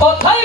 はい